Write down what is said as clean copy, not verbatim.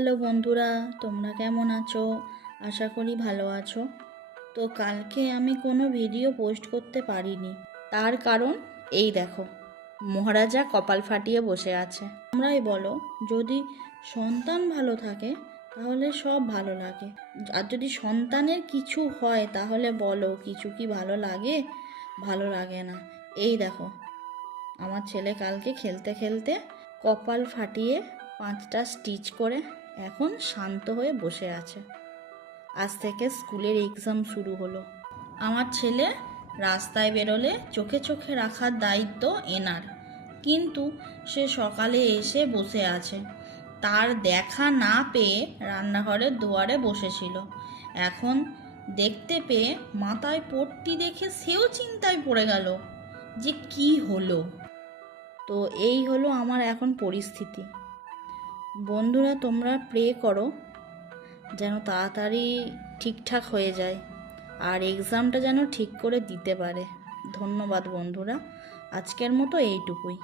Hello বন্ধুরা, তোমরা কেমন আছো? আশা করি ভালো আছো। তো কালকে আমি কোনো ভিডিও পোস্ট করতে পারিনি, তার কারণ এই দেখো, মহারাজা কপাল ফাটিয়ে বসে আছে। তোমরাই বলো, যদি সন্তান ভালো থাকে তাহলে সব ভালো লাগে, আর যদি সন্তানের কিছু হয় তাহলে বলো কিছু কি ভালো লাগে? ভালো লাগে না। এই দেখো, আমার ছেলে কালকে খেলতে খেলতে কপাল ফাটিয়ে 5টা স্টিচ করে এখন শান্ত হয়ে বসে আছে। আজ থেকে স্কুলের এক্সাম শুরু হলো। আমার ছেলে রাস্তায় বেরোলে চোখে চোখে রাখার দায়িত্ব এনার, কিন্তু সে সকালে এসে বসে আছে। তার দেখা না পেয়ে রান্নাঘরের দুয়ারে বসেছিল, এখন দেখতে পেয়ে মাথায় পট্টি দেখে সেও চিন্তায় পড়ে গেল যে কি হলো। তো এই হলো আমার এখন পরিস্থিতি। বন্ধুরা, তোমরা প্রে করো যেন তাড়াতাড়ি ঠিকঠাক হয়ে যায় আর এক্সামটা যেন ঠিক করে দিতে পারে। ধন্যবাদ বন্ধুরা, আজকের মতো এইটুকুই।